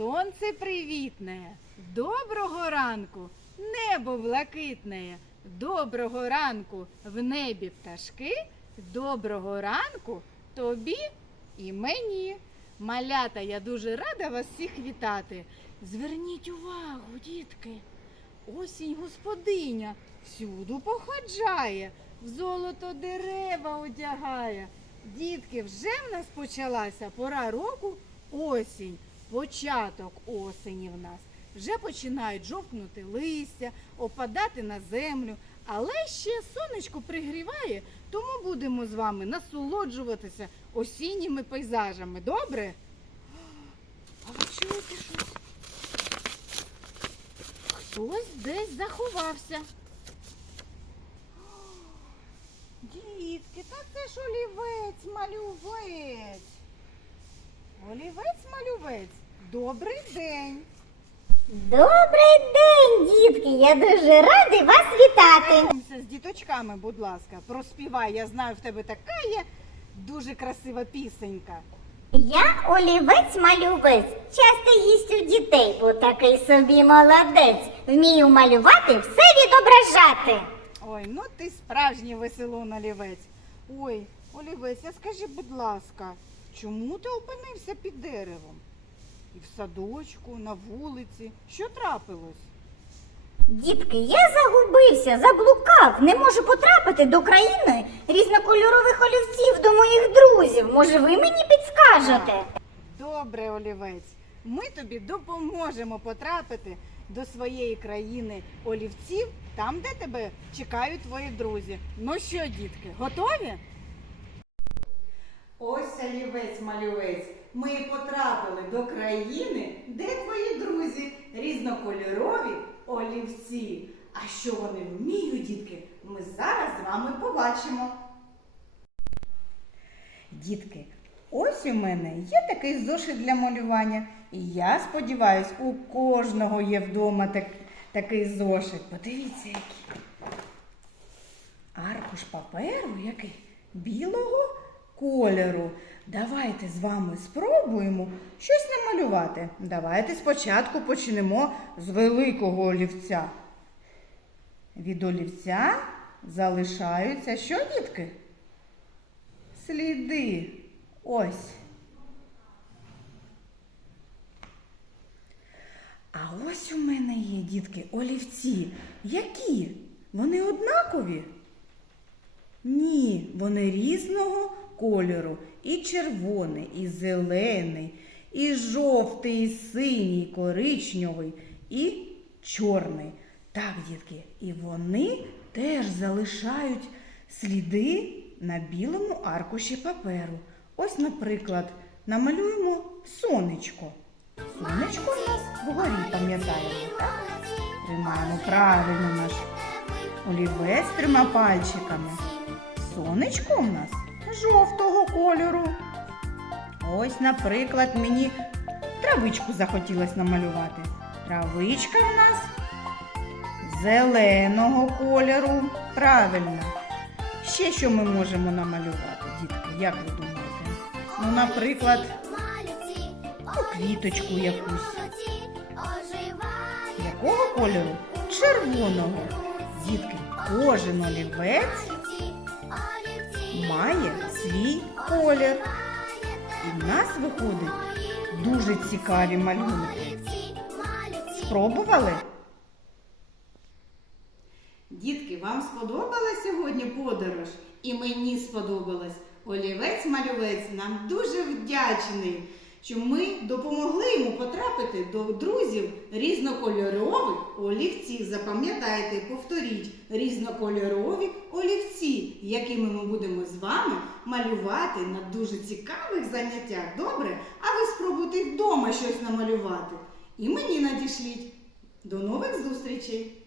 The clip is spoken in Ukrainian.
сонце привітне, доброго ранку, небо блакитне, доброго ранку в небі пташки, доброго ранку тобі і мені. Малята, я дуже рада вас всіх вітати. Зверніть увагу, дітки. Осінь господиня всюду походжає, в золото дерева одягає. Дітки, вже в нас почалася пора року осінь, початок осені в нас. Вже починають жовкнути листя, опадати на землю, але ще сонечко пригріває, тому будемо з вами насолоджуватися осінніми пейзажами. Добре? А ви чуєте щось? Хтось десь заховався. Дітки, та це ж олівець, малювець. Олівець, малювець. Добрий день. Добрий день, дітки! Я дуже радий вас вітати. З діточками, будь ласка, проспівай. Я знаю, в тебе така є дуже красива пісенька. Я олівець малювець, часто їсть у дітей, бо такий собі молодець. Вмію малювати, все відображати. Ой, ну ти справжній веселун олівець. Ой, олівець, а скажи, будь ласка, чому ти опинився під деревом? І в садочку, на вулиці. Що трапилось? Дітки, я загубився, заблукав, не можу потрапити до країни різнокольорових олівців до моїх друзів. Може, ви мені підскажете? Добре, олівець. Ми тобі допоможемо потрапити до своєї країни олівців, там, де тебе чекають твої друзі. Ну що, дітки, готові? Олівець малювець. Ми потрапили до країни, де твої друзі, різнокольорові олівці. А що вони вміють, дітки, ми зараз з вами побачимо. Дітки, ось у мене є такий зошит для малювання. І я сподіваюся, у кожного є вдома так, такий зошит. Подивіться, який. Аркуш паперу, який білого кольору. Давайте з вами спробуємо щось намалювати. Давайте спочатку почнемо з великого олівця. Від олівця залишаються що, дітки? Сліди. Ось. А ось у мене є, дітки, олівці. Які? Вони однакові? Ні, вони різного кольору. І червоний, і зелений, і жовтий, і синій, і коричневий, і чорний. Так, дітки, і вони теж залишають сліди на білому аркуші паперу. Ось, наприклад, намалюємо сонечко. Сонечко у нас вгорі, пам'ятаємо, так? Тримаємо правильно наш олівець трьома пальчиками. Сонечко у нас жовтого кольору. Ось, наприклад, мені травичку захотілося намалювати. Травичка в нас зеленого кольору. Правильно. Ще що ми можемо намалювати, дітки, як ви думаєте? Ну, наприклад, ну, квіточку якусь. Якого кольору? Червоного. Дітки, кожен олівець має свій колір. І в нас виходить дуже цікаві малюнки. Спробували? Дітки, вам сподобалась сьогодні подорож? І мені сподобалось. Олівець малювець нам дуже вдячний, що ми допомогли йому потрапити до друзів різнокольорових олівців. Запам'ятайте, повторіть, різнокольорові олівці, якими ми будемо з вами малювати на дуже цікавих заняттях. Добре? А ви спробуйте вдома щось намалювати. І мені надішліть. До нових зустрічей!